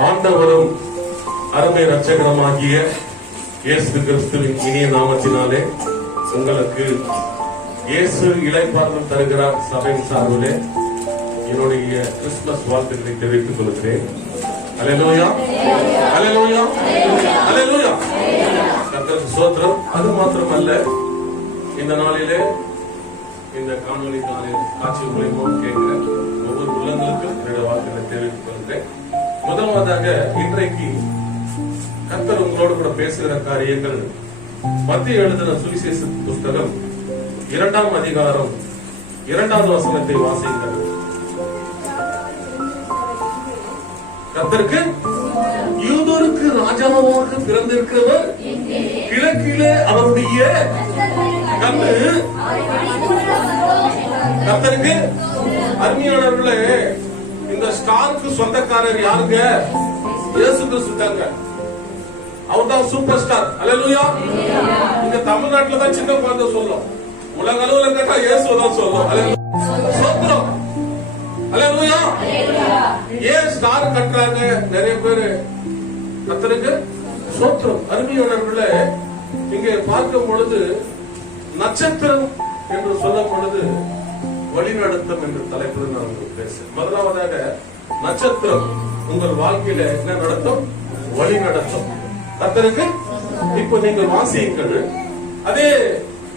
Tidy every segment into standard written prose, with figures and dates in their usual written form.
ஆண்டவரும் அருமை ரட்சகரமாகிய இயேசு கிறிஸ்துவின் இனிய நாமத்தினாலே உங்களுக்கு இயேசு இளைப்பாறுதல் தருகிறார் சபையின் சார்பிலே என்னுடைய கிறிஸ்துமஸ் வாழ்த்துக்களை தெரிவித்துக் கொள்கிறேன். அல்லேலூயா, அல்லேலூயா, அல்லேலூயா. கர்த்தருக்கு ஸ்தோத்திரம். அது மாத்திரமல்ல, இந்த நாளிலே இந்த காணொலி காட்சி மூலியமும் கேட்கிற ஒவ்வொரு உள்ளங்களுக்கும் என்னுடைய வாழ்த்துக்களை தெரிவித்துக் கொள்கிறேன். முதலாவதாக இன்றைக்கு கர்த்தர் உங்களோடு கூட பேசுகிற காரியங்கள் மத்திய எழுதின சுவிசேஷ புஸ்தகம் 2ஆம் அதிகாரம் 2வது வசனத்தை வாசியுங்கள். கர்த்தருக்கு யூதருக்கு ராஜாவாக பிறந்திருக்கிறவர் கிழக்கிலே அவருடைய கண்ணு. கர்த்தருக்கு அருமையானவர்களே, இந்த ஸ்டாருக்கு சொந்தக்காரர் யாருங்க? இயேசு கிறிஸ்து தாங்க. அவர்தான் சூப்பர் ஸ்டார். அல்லேலூயா. இங்க தமிழ்நாட்டுல தான் சின்ன குழந்தை சொல்லும், உலக அளவுல கேட்டா இயேசு தான் சொல்லும். சோத்திரம். அல்லேலூயா. ஏன் ஸ்டார் கட்டுறாங்க நிறைய பேரு? கர்த்தருக்கு சோத்திரம். அருமையானவர்களே, இங்கே பார்க்கும் பொழுது நட்சத்திரம் என்று சொல்லும் பொழுது வழிநடத்தும் என்ற தலைப்பில் நான் உங்களுக்கு பேசுறேன். முதலாவதாக நட்சத்திரம் உங்கள் வாழ்க்கையில என்ன நடத்தும்? வழி நடத்தும். கர்த்தருக்கு இப்ப நீங்கள் வாசியுங்கள். அதே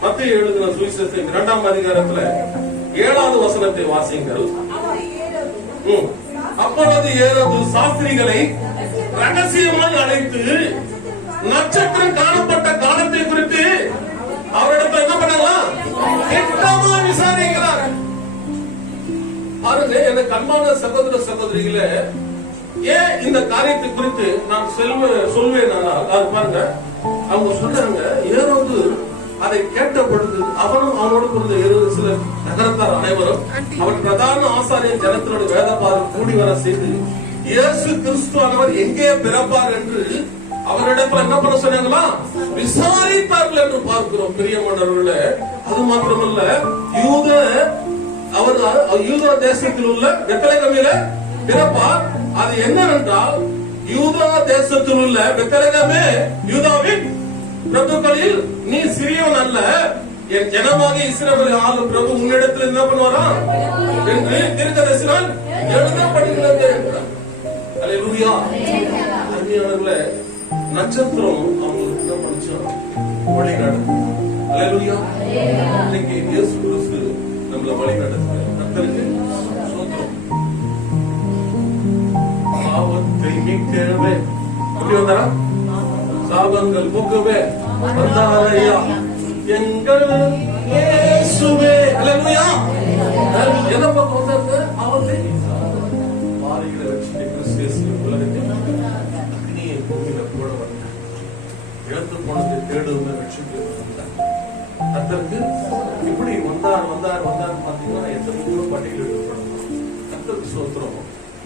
மத்திய எழுதின சுவிசேஷத்தின் 2ஆம் அதிகாரத்துல 7வது வசனத்தை வாசியுங்கள். அப்பொழுது ஏரோது சாஸ்திரிகளை ரகசியமாக அழைத்து நட்சத்திரம் காணப்பட்ட காலத்தை குறித்து அவரிடத்துல என்ன பண்ணாங்களா? திட்டமா விசாரிக்கிறார். பாருங்க, எனக்கு அன்பான சகோதர சகோதரிகளே, ஏன் இந்த காரியத்தை குறித்து நான் சொல்வேன். அது பாருங்க, அவங்க சொல்றாங்க, ஏரோது அதை கேட்ட பொழுது அவனும் அவனோடு பொழுது சில நகரத்தார் அனைவரும் அவன் பிரதான ஆசாரியன் ஜனத்தினோட வேதபாறு கூடி வர செய்து இயேசு கிறிஸ்துவானவர் எங்கே பிறப்பார் என்று அவரிடத்துல என்ன பண்ண சொன்னாங்களா? விசாரித்தார்கள் என்று பார்க்கிறோம். பிரியமானவர்களே, அது மாத்திரமல்ல, யூதா தேசத்தில் உள்ள பெத்லகேமிலே பிறப்பார். அது என்னவென்றால், யூதா தேசத்தில் உள்ள பெத்லகேமே யூதாவின் பிரபுக்களில் நீ சிறியவன் அல்ல, என் ஜனமாகிய இஸ்ரவேல் ஆளும் பிரபு உன்னிடத்தில் என்ன பண்ணுவாரா என்று தீர்க்கதரிசியால் எழுதப்படுகிறது என்றார். அல்லேலூயா. அருமையானவர்களே, நட்சத்திரம் அவங்களுக்கு என்ன பண்ணுச்சா? வழி நடத்தும். அல்லேலூயா. இன்னைக்கு இயேசு கிறிஸ்து நம்மள வழி நடத்துறார். கர்த்தருக்கு ஸ்தோத்திரம். பாவத்தை நீக்கவே எப்படி வந்தாரா? சாபங்கள் போக்கவே வந்தாரையா எங்கள் இயேசுவே. அல்லேலூயா. எதை பக்கம் வந்தாரு? அவத்தை பாறைகளை வச்சுட்டு கிறிஸ்து உலகத்தில் அக்னியை பூமியில போட வந்தார். இழந்து போனதை தேடுவதை வச்சுட்டு கர்த்தருக்கு இப்படி வந்தார் பாத்தீங்கன்னா எத்தனையோ பட்டியலிட்டு போடணும். கர்த்தருக்கு ஸ்தோத்திரம்.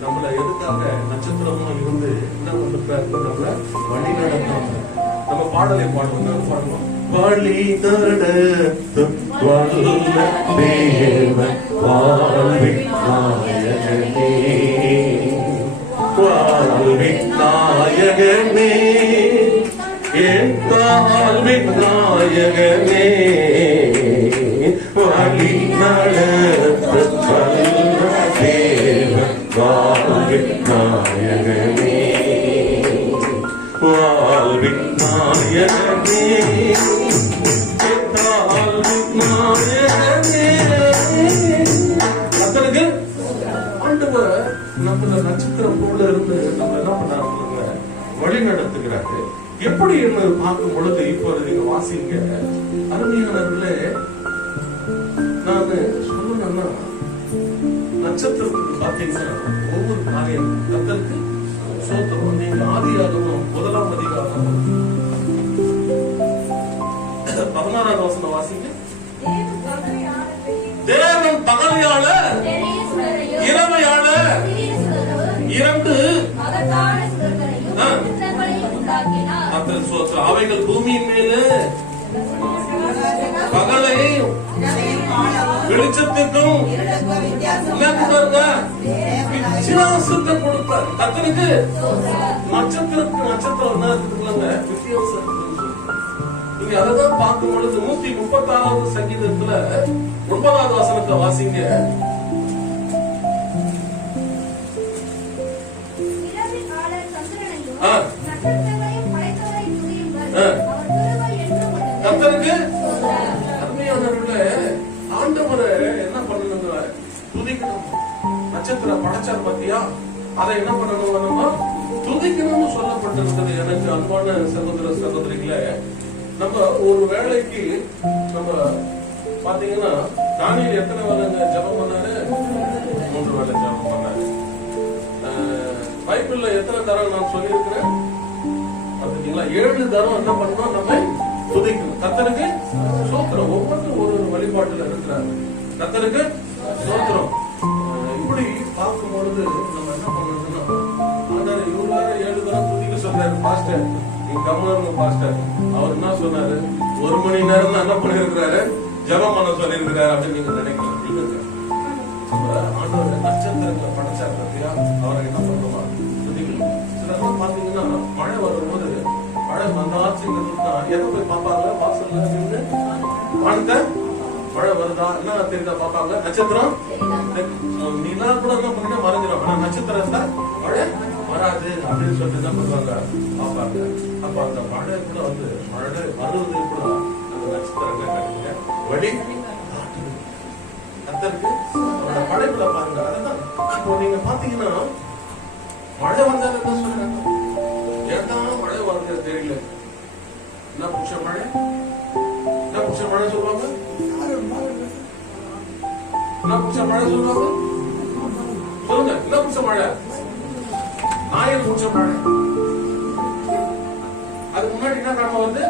நம்மள எதுக்காக நட்சத்திரமா இருந்து என்ன பண்ணிருக்காரு? நம்மள வழி நடத்தும். நம்ம பாடலை பாடுவோம். வழி நடத்தும் வல்ல தேவன் வாழ்வின் நாயகனே, வாழ்வின் நாயகனே, என் வாழ்வின் நாயகனே, வழி நடத்தும் வல்ல தேவன் வாழ்வின் நாயகனே, வாழ்வின் நாயகனே, வாழ்வின் நாயகனே. கர்த்தருக்கு ஆண்டவர் நம்மள நட்சத்திரம் போல இருந்து நம்ம என்ன பண்ணாங்க? வழி நடத்துகிறாரு. எப்படி என்று பார்க்கும் பொழுது இப்போது நீங்க வாசிங்க. அருமையானவர்களே, நான் சொல்லணும்னா நட்சத்திரத்துக்கு பாத்தீங்கன்னா ஒவ்வொரு காரியம் கர்த்தருக்கு ஸ்தோத்திரம். நீங்க ஆதியாகமம் 1ஆம் அதிகாரம் 16வது வசனம் வாசிங்க. தேவன் பகலையாள இரவையாள இரண்டு அவைகள் பூமியின் மேல பகலையும் வெளிச்சத்துக்கும் வித்தியாசம் வித்தியாசத்தை கொடுப்பார். கர்த்தருக்கு நட்சத்திரத்துக்கு நட்சத்திரம் என்ன இருக்குதுங்க, வித்தியாசம் இருக்குன்னு நீங்க அதான் பார்க்கும் பொழுது 136வது சங்கீதத்துல 9வது வசனத்தை வாசிங்க. கர்த்தருக்கு அருமையானவர்களே, ஆண்டவரை என்ன பண்ணணுங்க, துதிக்கணும். நட்சத்திரம் படைச்சார் பத்தியா, அதை என்ன பண்ணணும், நம்ம துதிக்கணும்னு சொல்லப்பட்டிருக்கிறது. எனக்கு அன்பான சகோதர சகோதரிகளே, நம்ம ஒரு வேளைக்கு நம்ம பாத்தீங்கன்னா தானியேல் எத்தனை வேலைங்க ஜெபம் பண்ணாரு? 3 வேளை ஜெபம் பண்ணாரு. பைபிள்ல எத்தனை தரம் நான் சொல்லியிருக்கிறேன் பாத்தீங்களா? 7 தரம் என்ன பண்ணணும், நம்ம துதிக்கணும். கர்த்தருக்கு ஸ்தோத்திரம். ஒவ்வொருத்தரும் ஒரு வழிபாட்டுல இருக்கிறாங்க. கர்த்தருக்கு ஸ்தோத்திரம். இப்படி பார்க்கும் பொழுது நம்ம என்ன பண்ணணும்னா, ஆண்டவர் இவரு வேற 7 தரம் துதிக்க சொல்றாரு. பாஸ்டர் நீங்க கம்முனருங்க பாஸ்டர், அவர் என்ன சொன்னாரு, 1 மணி நேரம் தான் என்ன பண்ணிருக்கிறாரு, ஜெபம் பண்ண சொல்லியிருக்கிறாரு அப்படின்னு நீங்க நினைக்கலாம். ஆண்டவர் நட்சத்திரங்களை படைச்சார் பத்தியா, அவரை என்ன பண்ணுமா, துதிக்கணும். சிலர்லாம் பாத்தீங்கன்னா மழை வரும்போது, மழை வந்தாச்சுங்கிறதுனா எதை போய் பார்ப்பாங்க, வாசல்ல நின்று வானத்தை மழை வருதா என்ன தெரியுதா பார்ப்பாங்க. நட்சத்திரம் நீலா கூட என்ன பண்ணிட்டு மறைஞ்சிடும். ஆனா நட்சத்திரம் தான் மழை வராது அப்படின்னு சொல்லிட்டு என்ன பண்ணுவாங்க, பார்ப்பாங்க. அப்ப அந்த மழை கூட வந்து மழை வருவது கூட அந்த நட்சத்திரங்களை கட்டுங்க வழி கர்த்தருக்கு அந்த படைப்புல பாருங்க. அதுதான் இப்போ நீங்க பாத்தீங்கன்னா மழை வந்தாலும் என்ன சொல்றாங்க, ஏன்னா மழை வருது தெரியல, என்ன புடிச்ச மழை, என்ன புடிச்ச மழை சொல்லுவாங்க, என்ன புடிச்ச மழை சொல்லுவாங்க, சொல்லுங்க என்ன புடிச்ச மழை, நாயல் புடிச்ச மழை. அதுக்கு முன்னாடி என்ன காரணம் வந்து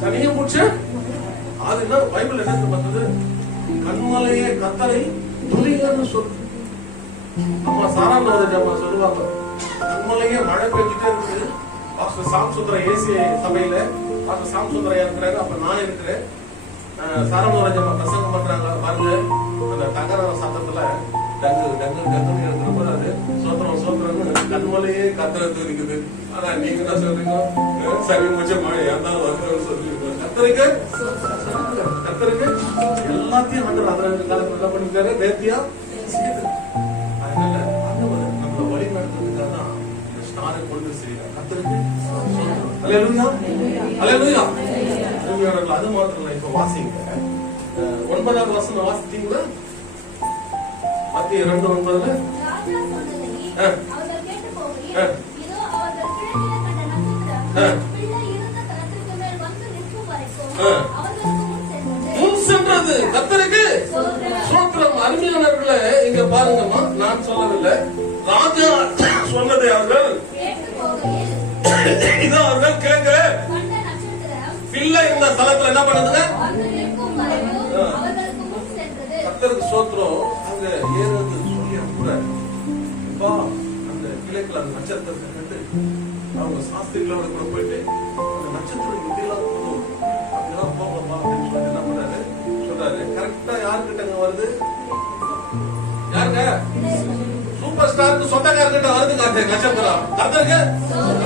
சனியம் புடிச்ச, அது என்ன பைபிள் என்ன பார்த்தது, கண்மலையே கத்தரை துதிங்கன்னு சொல்லு. அம்மா சாராநாத அம்மா சொல்லுவாங்க, கண்மலையே மழை பெஞ்சிட்டே இருக்குது. பாஸ்டர் சாம் சுந்தர ஏசி சபையில பாஸ்டர் சாம் சுந்தரையா இருக்கிறாரு, அப்ப நான் இருக்கிறேன். சாராநாத அம்மா பிரசங்கம் பண்றாங்க பாருங்க, அந்த தகர சத்தத்துல டங்கு டங்கு டங்குன்னு இருக்கிற அது சோத்திரம் சோத்திரம்னு கண்மலையே கத்தரை துதிக்குது. ஆனா நீங்க என்ன சொல்றீங்க, சரி முடிச்ச மழை ஏந்தாலும் வருதுன்னு சொல்லிருக்கோம். கத்தருக்கு கத்தருக்கு எல்லாத்தையும் வந்து அதற்கு காலத்துல என்ன பண்ணிருக்காரு, நேர்த்தியா செய்யுது. அதனால நம்மள வழி நடத்துறதுக்காக தான் இந்த ஸ்டாரை கொண்டு செய்யறாங்க. கத்தருக்கு அல்லேலூயா அல்லேலூயா. அது மாத்திரம் இல்ல, இப்ப வாசிங்க 9வது வசனம் வாசிச்சீங்களா? மத்திய 2:9 சென்றது. கர்த்தருக்கு ஸ்தோத்திரம். அருமையானவர்களே, இங்க பாருங்கம்மா, நான் சொல்லவில்லை, ராஜா சொன்னதை அவர்கள் இதோ அவர்கள் கேட்க பிள்ளை இந்த ஸ்தலத்துல என்ன பண்ணுதுங்க, கர்த்தருக்கு ஸ்தோத்திரம். அங்க ஏறது சொல்லி கூட அந்த கிளைக்குள்ள அந்த நட்சத்திரத்தை கண்டு அவங்க சாஸ்திரிகளோட கூட போயிட்டு அந்த நட்சத்திரம் இப்படியெல்லாம் போதும் அப்படிலாம் போகப்பா அப்படின்னு சொல்லிட்டு என்ன பண்றாரு சொல்றாரு. கரெக்டா யாருக்கிட்டங்க வருது, யாருங்க, சூப்பர் ஸ்டாருக்கு சொந்தக்காரர்கிட்ட வருது நட்சத்திரம். கர்த்தருக்கு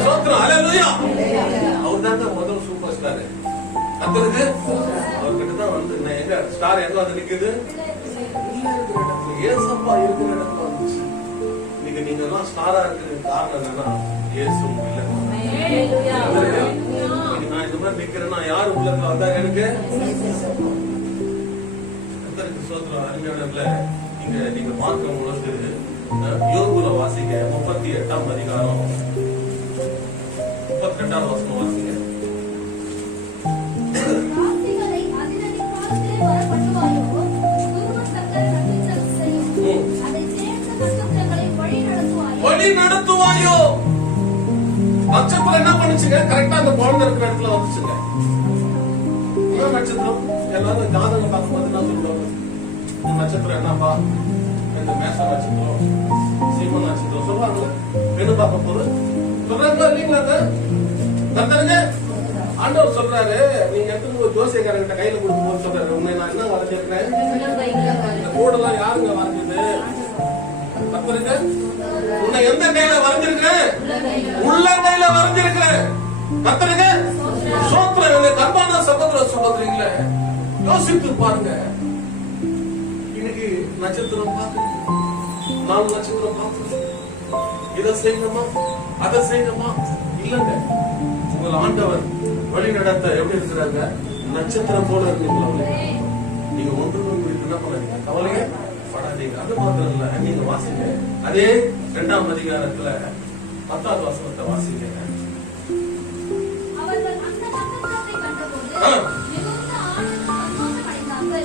ஸ்தோத்திரம். அல்லேலூயா. அவர் தான் முதல் சூப்பர் ஸ்டார். கர்த்தருக்கு அவர்கிட்ட தான் வந்து எங்க ஸ்டார் எங்க வந்து நிக்குது, ஏசப்பா இருக்கிற இடத்துல வந்துச்சு. இன்னைக்கு நீங்க எல்லாம் ஸ்டாரா இருக்கிற காரணம் என்னன்னா இயேசு இல்ல. நான் இந்த மாதிரி நிக்கிறேன்னா யாரு உள்ளத்துல வந்தா எனக்கு கர்த்தருக்கு ஸ்தோத்திரம். அருமையானவர்களே, இங்க நீங்க பார்க்கும் பொழுது யோபுல வாசிங்க 38ஆம் அதிகாரம் 32ஆம் வசனம் வாசிங்க. வழி நடத்துவாயோ. நட்சத்திரம் என்ன பண்ணுச்சுங்க, கரெக்டா அந்த குழந்தை இருக்கிற இடத்துல வந்துச்சுங்க. நட்சத்திரம் எல்லாரும் ஜாதகம் பார்க்கும்போது என்ன சொல்லுவாங்க, நட்சத்திரம் என்னப்பா, இந்த மேச நட்சத்திரம், சீம நட்சத்திரம் சொல்லுவாங்க. பெண்ணு பார்க்க போது சொல்றாங்களா இல்லீங்களா? கர்த்தருங்க ஆண்டவர் சொல்றாரு, நீங்க எடுத்து ஜோசியக்காரங்கிட்ட கையில கொடுக்கும் போது சொல்றாரு, உன்னை நான் என்ன வரைஞ்சிருக்கிறேன், இந்த கோடெல்லாம் யாருங்க வரைஞ்சது, கர்த்தருக்கு உன்னை எந்த கையில வரைஞ்சிருக்கிறேன்? உள்ளங்கையில வரைஞ்சிருக்கிறேன். கர்த்தருக்கு ஸ்தோத்திரம். இவங்க கர்ப்பான சகோதர சகோதரிகளை யோசித்து பாருங்க. இன்னைக்கு நட்சத்திரம் பார்த்து 4 நட்சத்திரம் பார்த்து இதை செய்யணுமா அதை செய்யணுமா இல்லங்க. உங்கள் ஆண்டவர் வழி நடத்த எப்படி இருக்கிறாங்க? நட்சத்திரம் போல இருக்கீங்களா? நீங்க ஒன்று குறித்து என்ன பண்ணாதீங்க, கவலையே படாதீங்க. அது மாத்திரம் இல்ல, நீங்க வாசிங்க. அதே 2ஆம் அதிகாரத்துல 10வது வசனத்தை வாசிங்க.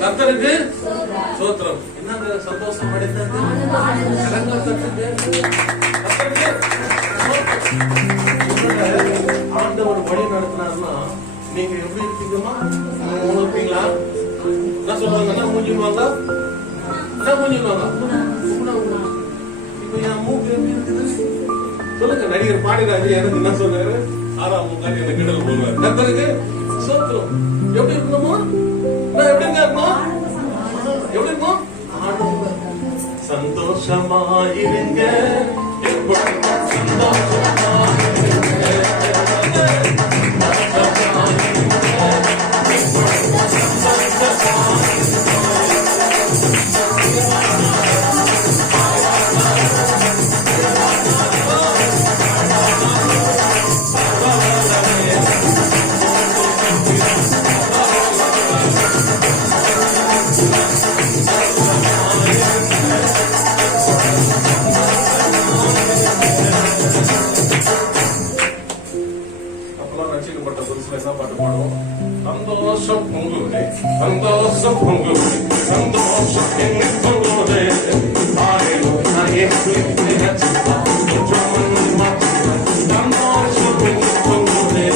கர்த்தருக்கு ஸ்தோத்திரம். என்ன சந்தோஷம் அடைந்தாங்க? ஆண்டவர் வழி நடத்தினார்னா நீங்க எப்படி இருப்பீங்கம்மா? உணர்ப்பீங்களா? என்ன சொல்றாங்கன்னா மூஞ்சிடுவாங்க, என்ன மூஞ்சிடுவாங்க. இப்ப என் மூக்கு எப்படி இருக்குது சொல்லுங்க. நடிகர் பாடினாரு, எனக்கு என்ன சொன்னாரு? 6ஆம் மூக்காட்டி எனக்கு கிடல் போடுவார். கர்த்தருக்கு ஸ்தோத்திரம். எப்படி இருக்கணுமா? எப்படி இருக்கணும்? எப்படி இருக்கும்? சந்தோஷமாயிருங்க, சந்தோஷம் பொங்குதே, சந்தோஷம் பொங்குதே, சந்தோஷம் என்னை பொங்குதே. நான் ஏற்று சந்தோஷம் என்னை பொங்குதே.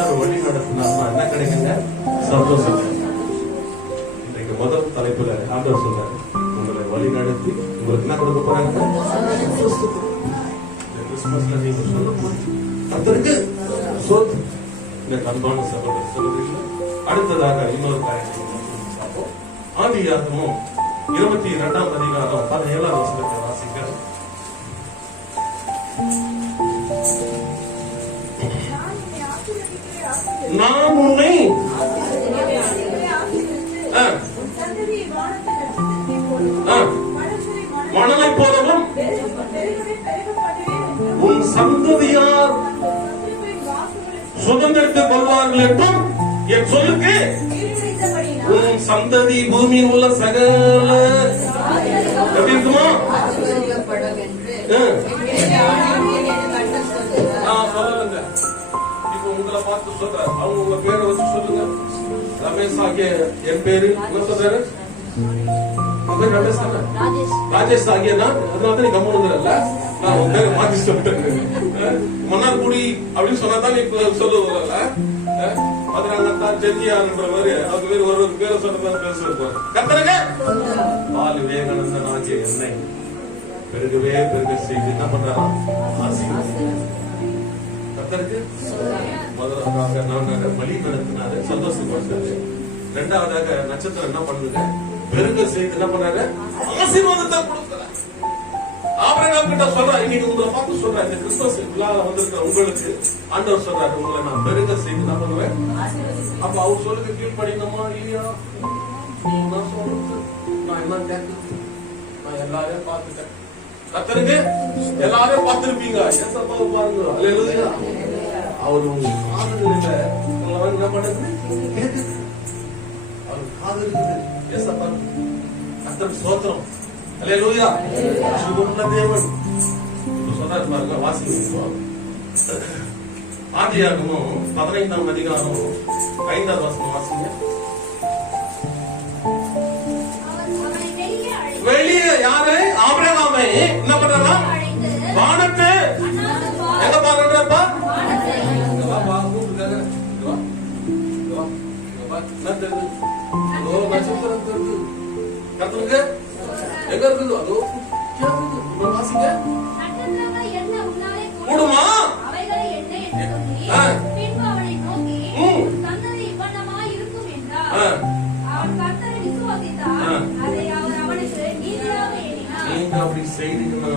நான் வழி நடத்தினார்னா என்ன கிடைக்குங்க? சந்தோஷம். இன்றைக்கு முதல் தலைப்புல ஆண்டவர் சொல்றாரு, உங்களை வழி நடத்தி உங்களுக்கு என்ன கொடுக்க போறாங்க? கிறிஸ்துமஸ்ல நீங்க சொல்லுங்க கர்த்தருக்கு ஸ்தோத்திரம். இந்த அன்பான சகோதர சகோதரிகள், அடுத்ததாக இன்னொரு காரியத்தை பார்ப்போம். ஆதியாகமம் 22ஆம் அதிகாரம் 17ஆம் வசனத்தை வாசிக்கிறோம். நான் உன்னை மணலை போலவும் உன் சந்ததியார் சுதந்திரத்துக் கொள்வார்கள் என்றும் என் சொல்லுக்கு உன் சந்ததி பூமியில் உள்ள சகல எப்படி இருக்குமா? சொல்லலுங்க. இப்ப உங்களை பார்த்து சொல்ற, அவங்க உங்க பேரை வச்சு சொல்லுங்க. ரமேஷ் ஆகிய என் பேரு என்ன சொல்றாரு? ராஜேஷ் ஆகிய நான், அதனால நீ கம்முனுங்கிறல்ல, நான் உன் பேரை மாத்தி சொல்லிட்டேன். மன்னார்குடி அப்படின்னு சொன்னாதான் நீ சொல்லுவல. அதனால ஜெத்தியார்ன்ற மாதிரி அவங்க பேர் ஒரு பேரை சொன்னதான் பேசுவார். கர்த்தருக்கு பால் விவேகானந்தன் ஆகிய என்னை பெருகவே பெருக செய்து என்ன பண்றாரா? கர்த்தருக்கு முதலாவதாக நான் வழி நடத்தினாரு, சந்தோஷப்படுத்தாரு. 2ஆவதாக நட்சத்திரம் என்ன பண்ணுங்க? பெருக செய்து என்ன பண்ணாரு? ஆசீர்வாதத்தை கொடுக்கிறார். ஆபிரகாம் கிட்ட சொல்றாரு, இன்னைக்கு உங்களை பார்த்து சொல்றேன், இந்த கிறிஸ்துமஸ் விழால வந்திருக்கிற உங்களுக்கு ஆண்டவர் சொல்றாரு, உங்களை நான் பெருக செய்து என்ன பண்ணுவேன்? அப்ப அவர் சொல்லுங்க கீழ்படினமா இல்லையா? நான் சொல்றது நான் என்ன கேட்க, நான் எல்லாரையும் பார்த்துட்டேன். கர்த்தருக்கு எல்லாரையும் பார்த்திருப்பீங்க. ஏசப்பாவை பாருங்க, அல்லேலூயா. அவர் உங்க காதுல என்ன பண்ணுது? அவர் காது இருக்குது. ஏசப்பா கர்த்தருக்கு ஸ்தோத்திரம். அல்லேலூயா. சுகமுள்ள தேவன் சொன்னார் பாருங்க, வாசிங்க. ஆதியாகமம் 15ஆம் அதிகாரம் 5ஆம் வசனம் வாசிங்க. வெளியே யாரு? ஆபிரகாமை என்ன பண்றா? வானத்து எங்க பாருங்கப்பா, நட்சத்திரம் தெரியுது கர்த்தருக்கு எங்க இருக்குது? அதோ வாசிங்க. கூடுமா? நீங்க அப்படி செய்தீங்கன்னா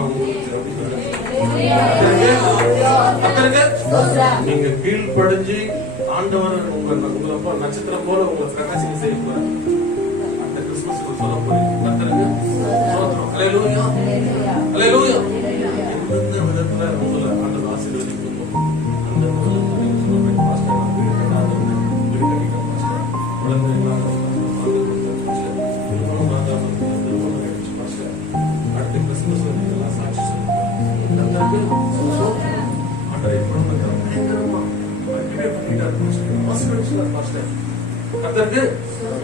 நீங்க கீழ்படிஞ்சு ஆண்டவர் உங்களை நட்சத்திரம் போல உங்களை பிரகாசிக்க செய்ய போறாரு. அந்த கிறிஸ்துமஸுக்கு சொல்ல போறீங்க. கர்த்தருக்கு ஸ்தோத்திரம். அல்லேலூயா. அல்லேலூயா. எந்த விதத்துல உங்களை ஆண்டவர் ஆசீர்வதிக்கணும் அந்த அடுத்த கிறிஸ்துமஸ் எல்லாம் சாட்சி கர்த்தருக்கு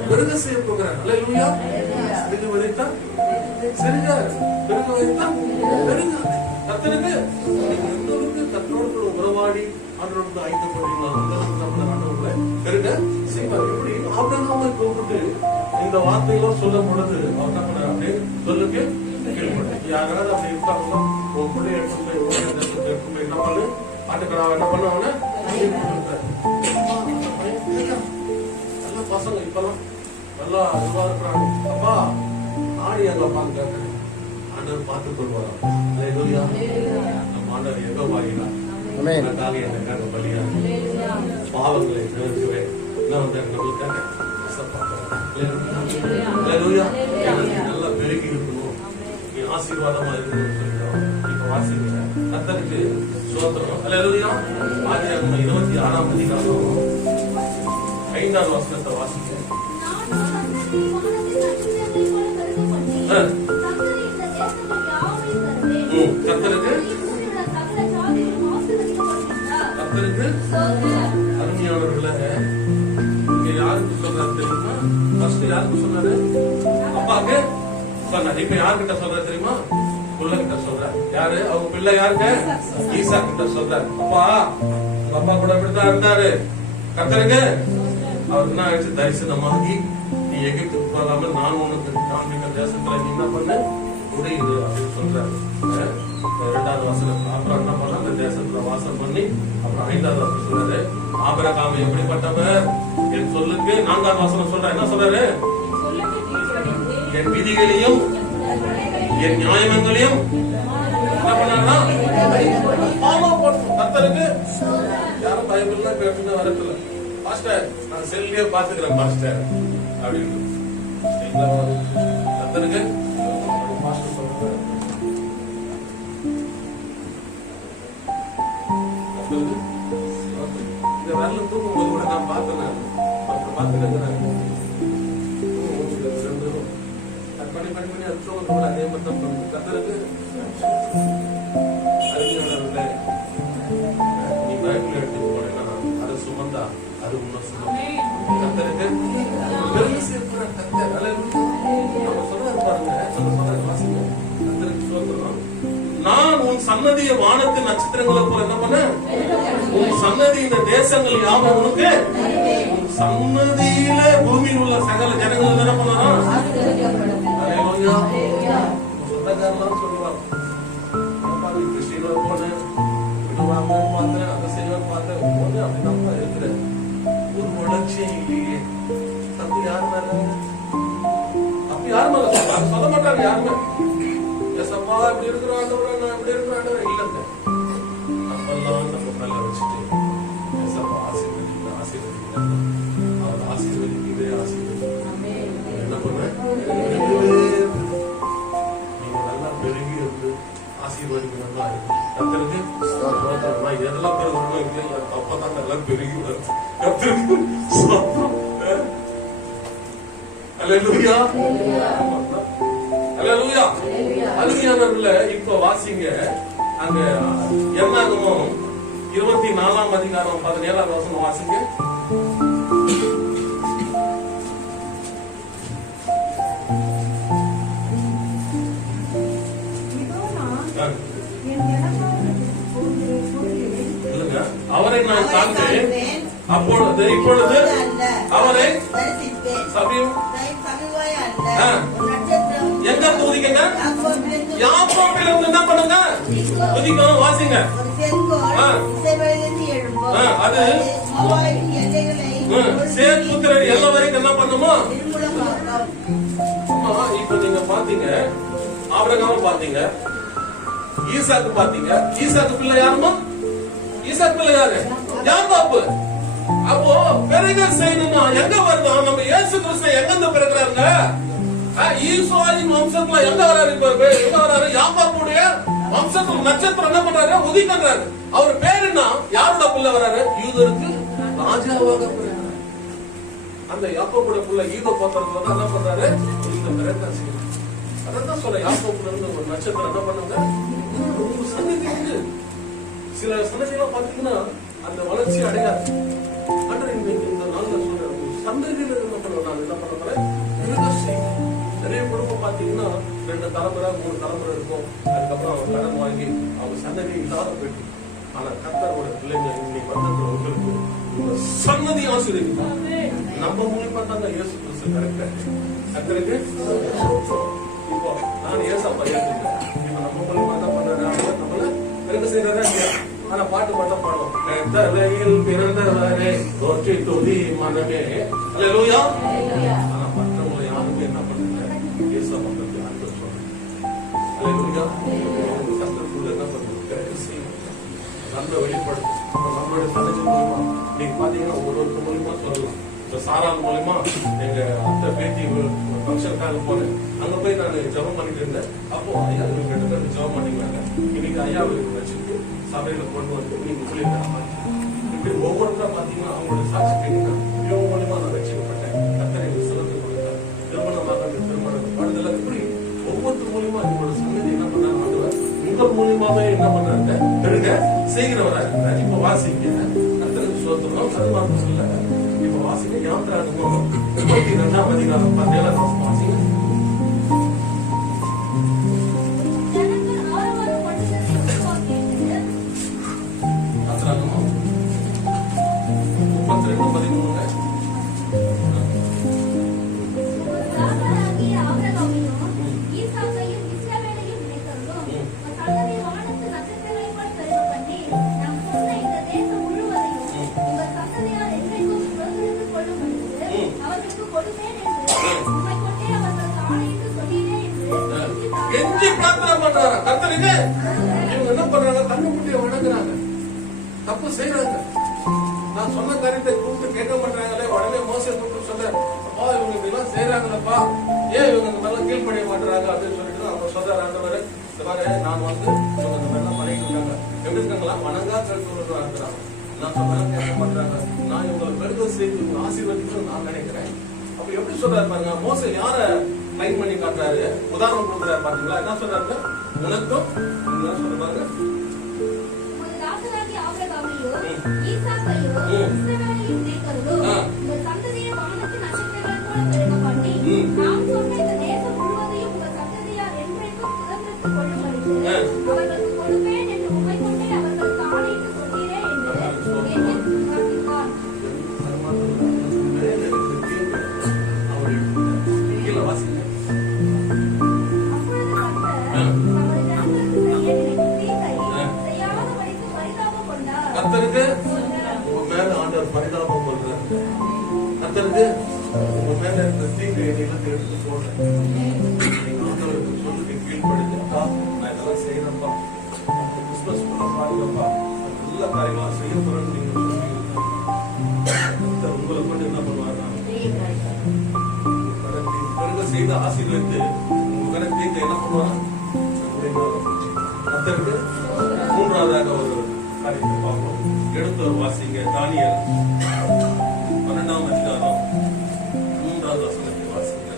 பெருக செய்ய போகிறார். அல்லேலூயா. சிறுக விதைத்தா சிறுக, பெருக விதைத்தா பெருக. கர்த்தருக்கு நீங்க எந்த அளவுக்கு கர்த்தரோடு உறவாடி ஆண்டவரோடு ஐக்கியப்படுறீங்களோ அந்த அளவுக்கு ஆண்டவர்களை பெருக செய்வார். இப்படி ஆபிரகாமை கூப்பிட்டு இந்த வார்த்தைகளும் சொல்லும் பொழுது அவர் என்ன பண்ணார்? அப்படியே சொல்லுக்கு கேள்விப்பட்டேன். யாராவது அப்படி இருக்காங்களோ உன் பிள்ளை எடுத்து என்ன பண்ணு ஆட்டுக்கடா என்ன பண்ணுவாங்க? நல்ல பசங்க இப்பெல்லாம் நல்லா இதுவா இருக்கிறாங்க. அப்பா நாடி எங்க அப்பான்னு கேட்கறேன். ஆண்டவர் பார்த்துக் கொள்வாரா? அல்லேலூயா. நம்ம ஆண்டவர் எங்க வாங்கினார் எனக்காக எனக்காக பலியா பாவங்களை நிறுத்துவேன். என்ன வந்து நம்மளுக்காக நல்லா பெருகி இருக்கணும், நீ ஆசீர்வாதமா இருக்கணும்னு சொல்லிக்கிறோம். இப்ப வாசிங்க. கர்த்தருக்கு ஸ்தோத்திரம். அல்லேலூயா. ஆதியாகமம் 26ஆம் அதிகாரம் 5ஆம் வசனத்தை வாசிங்க. கர்த்தருக்கு கர்த்தருக்கு அருமையானவர்கள இங்க யாருக்கு சொல்றாரு தெரியுமா? ஃபர்ஸ்ட் யாருக்கு சொன்னாரு? அப்பாக்கு சொன்னாரு. இப்ப யாருக்கிட்ட சொல்றாரு தெரியுமா? பிள்ளைகிட்ட சொல்றாரு. யாரு? அவங்க பிள்ளை யாருக்கு? ஈசா கிட்ட சொல்றாரு. அப்பா அப்பா கூட இப்படித்தான் இருந்தாரு. கர்த்தருக்கு அவர் என்ன ஆயிடுச்சு? தரிசனமாகி நீ எகிப்துக்கு போகாம நான் உனக்கு காண்பிக்கிற தேசத்துல நீ என்ன பண்ண முடியுது அப்படின்னு சொல்றாரு. 2ஆவது வசனம். அப்புறம் என்ன பண்ண அந்த தேசத்துல வாசம் பண்ணி அப்புறம் 5ஆவது வசனம் சொல்றாரு. ஆபிரகாம் எப்படிப்பட்டவர்? என் சொல்லுக்கு 4ஆவது வசனம் சொல்ற என்ன சொல்றாரு? என் விதிகளையும் என் நியாயங்களையும் என்ன பண்ணா ஃபாலோ பண்ணும். கர்த்தருக்கு யாரும் பைபிள்ல கேட்டுன்னு வரல. பாஸ்டர் நான் செல்லியே பாத்துக்கிறேன் பாஸ்டர் அப்படின்னு கர்த்தருக்கு பாஸ்டர் சொல்றாரு. இந்த வரல தூக்கும்போது கூட நான் பார்த்தேன். பார்த்துக்கிறேன் பண்ணி அது அதே மாதிரி கர்த்தருக்கு அறிஞர்கள நீ பைபிள் எடுத்து போனேன்னா அது சுமந்தா அது உன்ன சுமந்த கர்த்தருக்கு பெருமை சேர்க்கிற கர்த்தர். நம்ம சொல்றாரு பாருங்க, நம்ம சொல்றாரு வாசிங்க. கர்த்தருக்கு ஸ்தோத்திரம். நான் உன் சன்னதியை வானத்தின் நட்சத்திரங்களை போல என்ன பண்ண? உன் சன்னதி இந்த தேசங்கள் யாவும் உனக்கு உன் சன்னதியில பூமியில் உள்ள சகல ஜனங்கள் என்ன பண்ணலாம்? சொந்தக்காரெல்லாம் சொல்லுவாங்க, கிறிஸ்டியனோட போனேன் விடுவாங்க பார்த்தேன் அதை செய்வேன் பார்த்தேன் போது அப்படி நம்ம இருக்கிற ஒரு வளர்ச்சியும் இல்லையே. தப்பு யாரு மேல? அப்ப யாரு மேல சொல்ல மாட்டாங்க யாருமே. ஏசப்பா இப்படி இருக்கிறோம் நான் இப்படி இருக்கிறோம் இல்லைங்க. அப்பெல்லாம் நம்ம மேல வச்சுட்டு ஏசப்பா ஆசீர்வதிக்க ஆசீர்வதிக்க அவர் ஆசீர்வதிக்கவே ஆசீர்வதிக்க என்ன பண்ண நீங்க நல்லா பெருகி இருந்து ஆசீர்வதிக்கணும் தான் இருக்கும். கர்த்தருக்கு எதெல்லாம் பெருகணும் அப்பதான் நல்லா பெருகி வரும். கர்த்தருக்கு அல்லேலூயா. அல்லேலூயா. அருமையானவர்களே, இப்ப வாசிங்க அங்க என்னாகமம் 24ஆம் அதிகாரம் 17ஆம் வசனம் வாசிங்க. அவரை நான் காண்பேன், அப்பொழுது இப்பொழுது அவரை சபையும் எங்க துதிக்கங்க, யாக்கோபிலிருந்து என்ன பண்ணுங்க, துதிக்கணும். வாசிங்க. அது சேத் புத்திரர் எல்லாம் வரைக்கும் என்ன பண்ணுமோ. இப்ப நீங்க பாத்தீங்க, ஆபிரகாம் பாத்தீங்க, ஈசாக்கு பாத்தீங்க. ஈசாக்கு பிள்ளை யாருமா? ஈசாக்கு பிள்ளை யாரு? யாக்கோபு. அப்போ பிறகு செய்யணுமா எங்க வருதா? நம்ம இயேசு கிறிஸ்து எங்க இருந்து பிறகுறாங்க? ஈசாயின் வம்சத்துல எங்க வராரு? எங்க வராரு? யாக்கோபுடைய வம்சத்துல நட்சத்திரம் என்ன பண்றாரு? உதிக்கிறாரு. அவர் பேர் என்ன? யாரோட பிள்ளை வராரு? யூதருக்கு ராஜாவாக பிறகு. அந்த யாக்கோபுடைய பிள்ளை ஈதோ பத்திரத்துல தான் என்ன பண்றாரு? இந்த பிறகு செய்யணும். அதான் சொல்ல, யாக்கோபுல இருந்து ஒரு நட்சத்திரம் என்ன பண்ணுங்க. சந்ததி இருக்கு. சில சந்ததியெல்லாம் பாத்தீங்கன்னா அந்த வளர்ச்சி அடையாது. இந்த நாள்ல சொல்ற சந்ததியில என்ன பண்ணுவாங்க, என்ன பண்ண போறேன். நிறைய குடும்பம் பாத்தீங்கன்னா 2 தலைமுறை 3 தலைமுறை இருக்கும். அதுக்கப்புறம் கடன் வாங்கி அவங்க சந்ததி இல்லாத போயிட்டு. ஆனா கர்த்தரோட பிள்ளைங்க இன்னைக்கு வந்ததுல உங்களுக்கு சன்னதி ஆசீர்வதிக்கும். நம்ம மூலியமா தான் இயேசு கிறிஸ்து கரெக்டா கர்த்தருக்கு. இப்போ நான் ஏசப்பா ஏத்துக்கிறேன். இப்ப நம்ம மூலியமா தான் பண்றாங்க. நம்மள பிறகு செய்யறதா இல்லையா? ஆனா பாட்டு மட்டும் பாடுவோம். தரையில் பிறந்தவரே தோற்றி துதி மனமே. அல்லேலூயா. ஆனா மற்றவங்களை யாருமே என்ன பண்ணுங்க, ஏசப்பா பத்தி அன்பு சொல்றேன். அல்லேலூயா. கர்த்தருக்குள்ள என்ன பண்ணுங்க, நல்ல வெளிப்படுத்து. நம்மளோட சந்ததி மூலமா நீங்க பாத்தீங்கன்னா ஒவ்வொருத்தர் மூலியமா சொல்லலாம். இந்த சாரால் மூலமா எங்க அத்தை பேத்தி ஃபங்க்ஷனுக்காக போனேன். அங்க போய் நான் ஜெபம் பண்ணிட்டு இருந்தேன். அப்போ ஐயா கிட்ட ஜெபம் பண்ணிக்கிறாங்க. இன்னைக்கு ஐயா வச்சுட்டு சபையில கொண்டு வந்து நீங்க ஊழியக்காரமா இப்படி ஒவ்வொருத்தரா பாத்தீங்கன்னா அவங்களோட சாட்சி கேட்க இவங்க மூலியமா நான் ரட்சிக்கப்பட்டேன். கர்த்தர் எனக்கு சுகத்தை கொடுத்தார். திருமணமாக அந்த திருமணம் படுதல இப்படி ஒவ்வொருத்தர் மூலியமா இவங்களோட சந்ததி என்ன பண்ணாங்க, உங்கள் மூலியமாவே என்ன பண்றாங்க பெருக செய்கிறவரா இருக்கிறார். இப்ப வாசிக்க கர்த்தருக்கு சோத்திரம். அது மாதிரி சொல்ல இப்ப வாசிக்க யாத்திராகமம் 32ஆம் அதிகாரம் 17ஆம் வசனம் வாசிக்க. தப்பு செய்யறாங்க. நான் சொன்ன காரியத்தை கூப்பிட்டு கேட்க மாட்டாங்களே. உடனே மோசே கூப்பிட்டு சொல்றேன், அப்பா இவங்க இப்படிலாம் செய்யறாங்களப்பா, ஏன் இவங்க இந்த மாதிரிலாம் கீழ்படிய மாட்டுறாங்க அப்படின்னு சொல்லிட்டு அவங்க சொல்றாரு. ஆண்டவரே இந்த மாதிரி நான் வந்து இவங்க இந்த மாதிரிலாம் பண்ணிட்டு இருக்காங்க. எப்படி இருக்காங்களா? வணங்கா கருத்து இருக்கிறாங்க. நான் சொன்னாலும் கேட்க மாட்டாங்க. நான் இவங்களை பெருக செய்து ஆசீர்வதிக்கணும்னு நான் நினைக்கிறேன். அப்ப எப்படி சொல்றாரு பாருங்க. மோசே யார லைன் பண்ணி காட்டுறாரு, உதாரணம் கொடுக்குறாரு பாத்தீங்களா? என்ன சொல்றாரு? உனக்கும் சொல்றாங்க கர்த்தருக்கு உங்க மேல ஆண்டவர் பரிதாபம் கொள்றாரு. கர்த்தருக்கு உங்க மேல இருக்கிற தீங்கு எல்லாம் எடுத்து போடுறேன். நீங்க ஆண்டவருக்கு சொல்லுங்க, கீழ்படுத்தா நான் இதெல்லாம் செய்யறப்பா, கிறிஸ்துமஸ் பாருங்கப்பா, நல்ல காரியங்களா செய்ய போறேன்னு நீங்க சொல்லுவீங்க. உங்களை கொண்டு என்ன பண்ணுவாரு? பிறகு செய்த ஆசீர்வதித்து உங்க கணக்கு தீங்க என்ன பண்ணுவாங்க? கர்த்தருக்கு மூன்றாவதாக ஒரு காரியத்தை பார்ப்போம். எடுத்து வாசிங்க. தானியேல் 12ஆம் அதிகாரம் 3வது வசனத்தை வாசிங்க.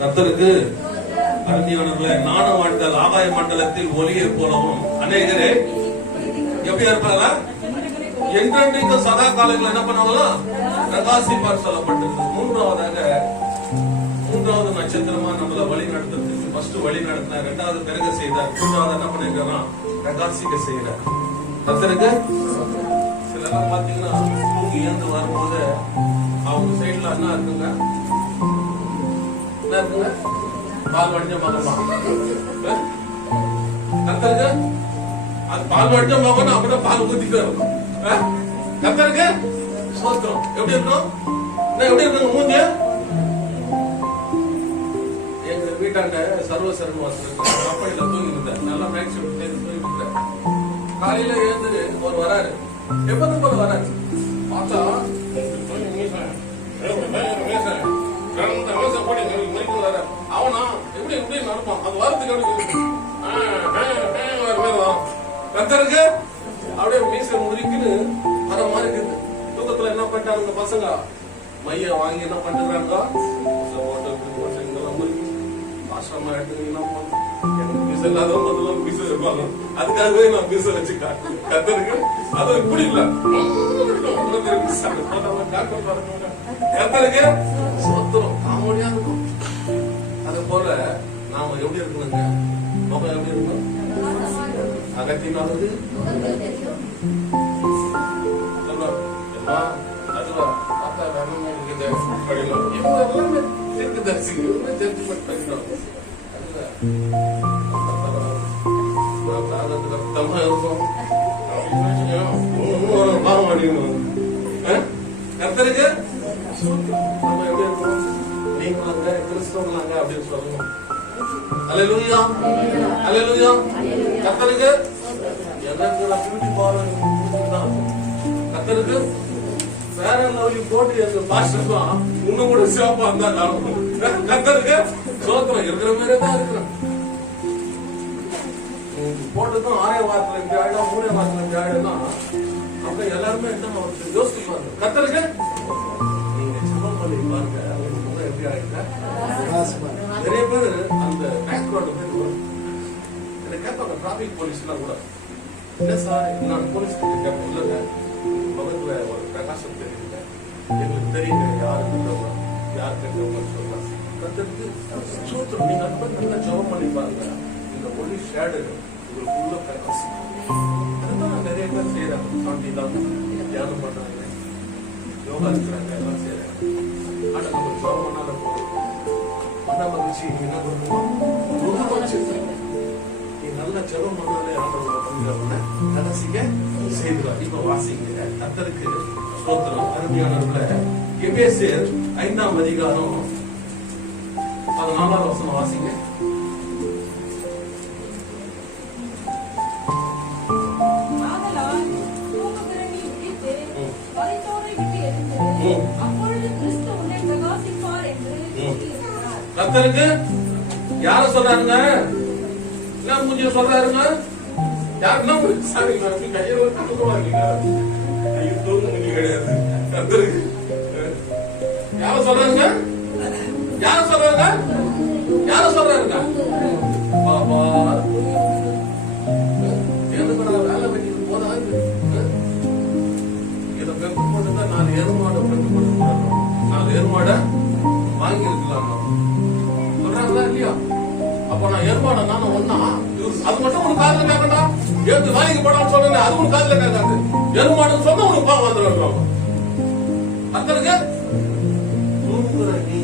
கர்த்தருக்கு அருமையானவர்களே, நாண வாழ்தல் ஆகாய மண்டலத்தில் ஒளியை போலவும் அநேகரே எப்படி இருப்பாங்களா? என்றென்றைக்கும் சதா காலங்கள் என்ன பண்ணுவாங்களா? பிரகாசிப்பார் சொல்லப்பட்டிருக்கு. மூன்றாவது நட்சத்திரமா நம்மள வழி நடத்துறதுக்கு ஃபர்ஸ்ட் வழி நடத்தினார், இரண்டாவது பிறகு செய்தார், மூன்றாவது என்ன பண்ணிருக்கான்? பிரகாசிக்க செய்யறார். கர்த்தருக்கு சிலர் பாத்தீங்கன்னா தூங்கி ஏந்து வரும்போது அவங்க சைட்ல என்ன இருக்குங்க? என்ன இருக்குங்க? பால் வடிஞ்ச மகமா கர்த்தருக்கு அது பால் வடிஞ்ச மகன் அப்படின்னா பால் ஊத்திக்கிறார். கர்த்தருக்கு ஸ்தோத்திரம். எப்படி இருக்கணும்? எப்படி இருக்குங்க மூஞ்சி? எங்க வீட்டாண்ட சர்வசரன் வாசல் கப்பலில தூங்கி இருந்தார். நல்லா நைட் ஷிஃப்ட் தூங்கி இருந்தார். காலையில எழுந்து ஒரு வராரு. எப்போதும் போல வராரு. பார்த்தா அவனா எப்படி எப்படி நடப்பான்? அது வாரத்துக்கு கர்த்தருக்கு அப்படியே மீசை முடிக்குன்னு வர மாதிரி இருக்குது. தூக்கத்துல என்ன பண்ணிட்டாங்க பசங்க? மைய வாங்கி என்ன பண்ணிருக்காங்க? ஆசிரமா எடுத்துக்கிட்டீங்கன்னா எனக்கு மீசை இல்லாத முதல்ல மீசை இருப்பாங்க. அதுக்காகவே நான் மீசை வச்சுக்கேன். கர்த்தருக்கு அது இப்படி இல்ல. கர்த்தருக்கு சோத்திரம் காமெடியா இருக்கும். அது போல நாம எப்படி இருக்கணுங்க? முகம் எப்படி இருக்கணும்? அகத்தினாவது அதுவா பார்த்தா எல்லாமே தெரிஞ்சு தரிசிக்க தெரிஞ்சு பண்ணிட்டோம். ரத்தமா இருக்கும். பாவம் அடிக்கணும். கர்த்தருக்கு நம்ம எப்படி இருக்கணும்? நீங்க கிறிஸ்தவங்களாங்க அப்படின்னு சொல்லணும். அல்லேலூயா, அல்லேலூயா. கர்த்தருக்கு எனக்கு பியூட்டி பார்லர் கர்த்தருக்கு வேற லவ்லி போட்டு எங்க பாஸ்டர்லாம் இன்னும் கூட சிவப்பா இருந்தா காணும். கர்த்தருக்கு சோத்திரம். இருக்கிற மாதிரியே தான் இருக்கிறேன். போட்டதும் 6 வாரத்துல இப்படி ஆயிடும், 3 வாரத்துல இப்படி ஆயிடும்னா அப்ப எல்லாருமே என்ன யோசிச்சு பாருங்க. கர்த்தருக்கு நீங்க ஜெபம் பண்ணி பாருங்க. எப்படி ஆயிடுங்க? நிறைய பேர் அந்த பேங்க் ரோடு போய் வரும். எனக்கு கேட்பாங்க டிராபிக் போலீஸ் எல்லாம் கூட, இல்ல சார் நான் போலீஸ் கேட்பேன். இல்லைங்க பக்கத்துல ஒரு பிரகாசம் தெரியுங்க, எங்களுக்கு தெரியுங்க யாரு நல்லவங்க யார் கெட்டவங்கன்னு சொல்லலாம். கர்த்தருக்கு சோத்திரம். நீங்க அந்த மாதிரி நல்லா ஜெபம் பண்ணி பாருங்க. இந்த ஒளி ஷேடு உங்களுக்குள்ள பிரகாசம். அதுதான் நிறைய பேர் செய்யறாங்க. சாண்டி தான் தியானம் பண்றாங்க, யோகா இருக்கிறாங்க, எல்லாம் செய்யறாங்க. ஆனா நம்ம ஜெபம் பண்ணாத போதும் மன மகிழ்ச்சி என்ன பண்ணுவோம்? நீ நல்ல ஜெபம் பண்ணாலே ஆண்டவரை பண்ணிடுறவன கடைசிக்க செய்துவார். இப்ப வாசிங்க. கர்த்தருக்கு ஸ்தோத்திரம். அருமையானவர்களே, எபேசியர் 5ஆம் அதிகாரம் 14ஆம் வசனம் வாசிங்க. கர்த்தருக்கு யார சொல்றாருங்க? என்ன மூஞ்சிய சொல்றாருங்க? யாருன்னா சாரி கையில தூக்கமாக்கீங்க. ஐயோ தூங்க கிடையாது. கர்த்தருக்கு யார சொல்றாருங்க? யார சொல்றாருங்க? யார சொல்றாருங்க? பாபா எதுக்கு வேலை பண்ணிட்டு போதா? இதை பெற்று போட்டுதான் 4 எருமாடை பெற்று போட்டு 4 எருமாடை வாங்கி இருக்கலாம் சொல்றாங்களா இல்லையா? அப்ப நான் எருமாடை நானும் ஒன்னா அது மட்டும் உனக்கு காதுல கேட்கண்டா. ஏத்து வாங்கி போடான்னு சொல்றேன், அது உனக்கு காதுல கேட்காது. எருமாடுன்னு சொன்னா உனக்கு பாவம் வந்துடும். அத்தனுக்கு தூங்குற நீ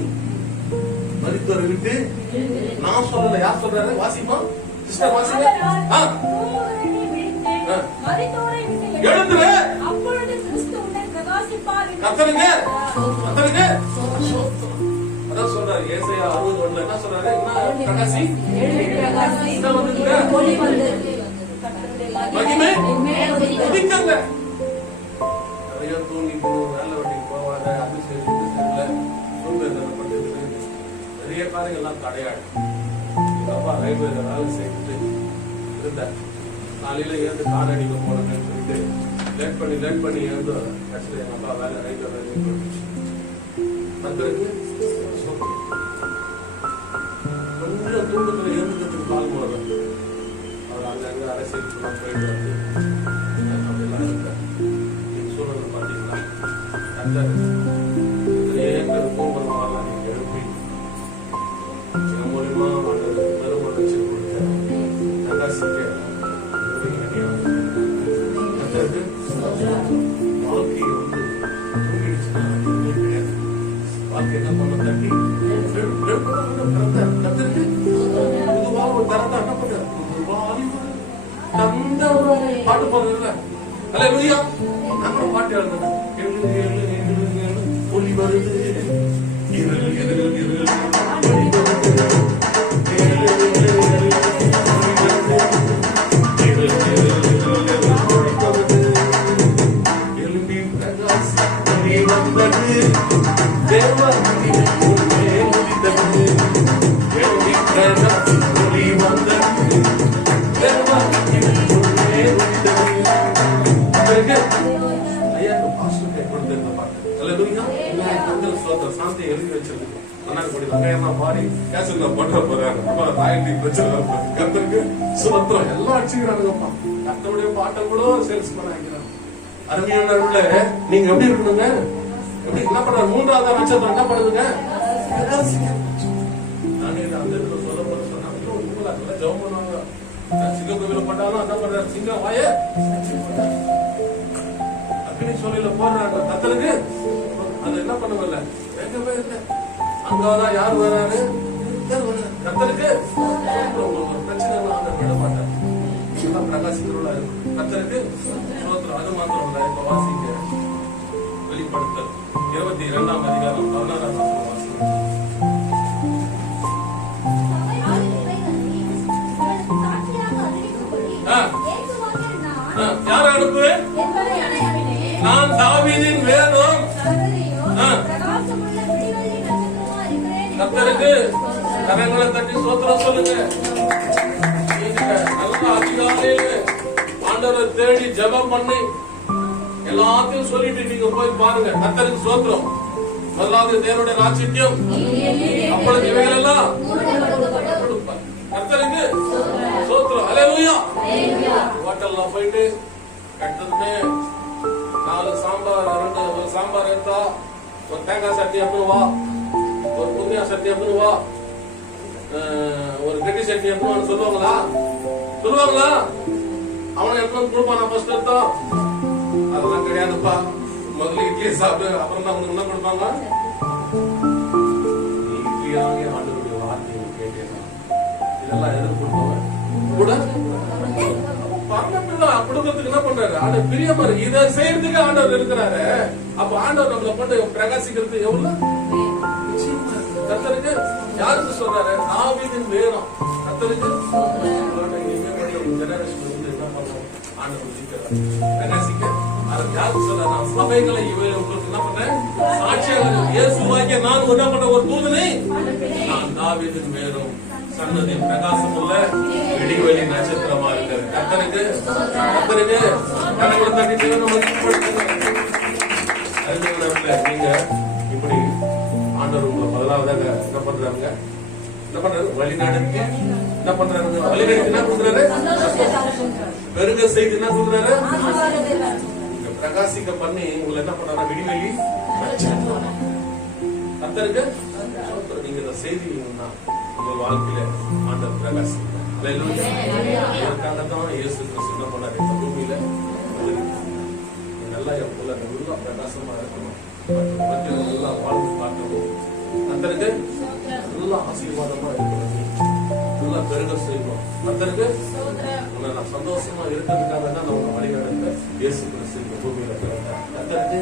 மரித்தோரை விட்டு நான் சொல்லல. யார் சொல்றாரு? வாசிமா சிஸ்டர் வாசிங்க. எழுந்துரு. கர்த்தருக்கு கர்த்தருக்கு அதான் சொல்றாரு. ஏசாயா 61 என்ன சொல்றாரு? என்ன பிரகாசி என்ன வந்துங்க? மகிமை உதிக்கங்க. நிறைய தூங்கிட்டு வேலை வெட்டிக்கு போவாங்க. அது சரி இது சரியில்லை சூழ்நிலை நிறைய காரியங்கள்லாம் தடையாடு. அப்பா ரயில்வேல வேலை செய்துட்டு இருந்தேன். காலையில ஏந்து கார் அடிக்க போனேன்னு சொல்லிட்டு லேட் பண்ணி ஏந்து ஆக்சுவலி எங்க அப்பா வேலை நைட்டு பிறகு கொஞ்சம் தூக்கத்துல ஏந்துக்கிறதுக்கு கால் போடுறேன். அவர் அங்கங்க அரசியல் போயிட்டு வந்து அப்படிலாம் இருந்தேன். நீங்க சூழல் பாத்தீங்கன்னா ஏன் தூங்குறவங்கலாம் நீங்க எழுப்பி என் மூலியமா பெரும் வளர்ச்சி கொடுத்த நகாசிக்க வாழ்க்கையை வந்து தூங்கிடுச்சுன்னா கிடையாது. வாழ்க்கை என்ன பண்ண தட்டி கத்திருக்கு பொதுவா ஒரு தரத்தை என்ன பண்ற தந்த பாட்டு போடுறதுல அல்ல லூயா நாங்களும் பாட்டு எழுதுறேன். ஒளி வருது சாந்தி எழுதி வச்சிருக்கு. பாடி கேசல பண்ற போறாங்க ராயல்டி பிரச்சனை கத்தருக்கு சுதந்திரம் எல்லாம் அடிச்சுக்கிறானுங்கப்பா. கத்தருடைய பாட்டை கூட சேல்ஸ் பண்ண வைக்கிறாங்க. அருமையானவர்களே, நீங்க எப்படி இருக்கணுங்க? எப்படி என்ன பண்றாரு? மூன்றாவது நட்சத்திரம் என்ன பண்ணுதுங்க? நானே அந்த இடத்துல சொல்ல போது சொன்னாங்க ஜெபம் பண்ணுவாங்க. சிங்கப்பூர்ல பட்டாலும் என்ன பண்றாரு? சிங்கம் வாய அக்னி சூழல போடுறாங்க. கத்தருக்கு அது என்ன பண்ணுவல எங்கவே இல்லை. அங்கதான் யார் வராரு? கத்தருக்கு பிரச்சனை விட மாட்டார். பிரகாசிக்கிறவளா இருக்கும். கத்தருக்கு சோத்திரம். அது மாத்திரம் இல்ல. இப்ப வாசிக்க வெளிப்படுத்தல் 22ஆம் அதிகாரம் 16ஆம் வாசிக்க. யார் அனுப்பு? நான் தாவீதின் வேதம் கத்தருக்கு கரங்களை தட்டி சோத்திரம் சொல்லுங்க. நல்ல அதிகாலையில ஆண்டவரை தேடி ஜெபம் பண்ணி எல்லாத்தையும் சொல்லிட்டு நீங்க போய் பாருங்க. கத்தருக்கு சோத்திரம். முதலாவது தேவனுடைய ராஜ்யம், அப்பொழுது இவைகள் எல்லாம் கத்தருக்கு சோத்திரம். அல்லேலூயா. ஹோட்டல்ல போயிட்டு கட்டதுமே 4 சாம்பார், 2 சாம்பார் எடுத்தா ஒரு தேங்காய் சட்னி எடுத்துன்னு வா, ஒரு புதியா சட்னி எடுத்துன்னு வா, ஒரு கெட்டி சட்னி எடுத்துன்னு சொல்லுவாங்களா? சொல்லுவாங்களா? அவனை எடுத்து கொடுப்பானா? ஃபர்ஸ்ட் எடுத்தா அதெல்லாம் கிடையாதுப்பா. முதல்ல இட்லி சாப்பிட்டு அப்புறம் தான் உனக்கு என்ன கொடுப்பாங்க? இட்லியாக ஆண்டவருடைய வார்த்தையை கேட்டேன்னா இதெல்லாம் எதுக்கு கொடுப்பாங்க கூட குடும்பத்துக்கு என்ன பண்றாரு? ஆண்டு பிரியமா இதை செய்யறதுக்கு ஆண்டவர் இருக்கிறாரு. அப்ப ஆண்டவர் நம்மளை கொண்டு பிரகாசிக்கிறது எவ்வளவு கத்தருக்கு. யாருக்கு சொல்றாரு? தாவீதின் வேதம் கத்தருக்கு. ஜெனரேஷன் வந்து என்ன பண்ணுவோம்? ஆண்டவர் பிரகாசிக்க யாருக்கு சொல்றாரு? சபைகளை உங்களுக்கு என்ன பண்றேன்? சாட்சியாக இயேசுவாகிய நான் என்ன பண்ற ஒரு தூதனை நான் தாவீதின் வேதம் சன்னதி பிரகாசம் உள்ள இடிவெளி நட்சத்திரமா இருக்கிறது. கத்தருக்கு கத்தருக்கு கணக்கு தட்டி நீங்க இப்படி ஆண்டவர் உங்களை முதலாவதாக என்ன பண்றாங்க? என்ன பண்றாரு? வழிநடத்தி என்ன பண்றாரு? வழிநடத்தி என்ன கொடுக்குறாரு? பெருக செய்து என்ன கொடுக்குறாரு? பிரகாசிக்க பண்ணி உங்களை என்ன பண்றாரு? விடிவெளி கத்தருக்கு நீங்க இந்த செய்தி உங்க வாழ்க்கையில ஆண்டவர் பிரகாசிக்க இதற்காகத்தான் இயேசு கிறிஸ்து என்ன பண்ணாரு? இந்த பூமியில நல்லா எப்போல நல்லா பிரகாசமா இருக்கணும், நல்லா வாழ்ந்து பார்க்கணும், கத்தருக்கு நல்லா ஆசீர்வாதமா இருக்கணும், நல்லா பெருக செய்யணும். கத்தருக்கு நான் சந்தோஷமா இருக்கிறதுக்காக தான் நம்ம வழிநடத்த இயேசு கிறிஸ்து இந்த பூமியில பிறந்தார். கத்தருக்கு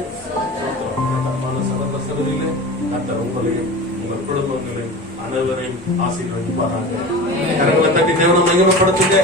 தப்பான சகோதர சகோதரிகளே, கத்தர் உங்களையும் உங்கள் குடும்பங்களையும் அனைவரையும் ஆசீர்வதிப்பாராக. கரங்களை தட்டி தேவனை மகிமைப்படுத்துங்க.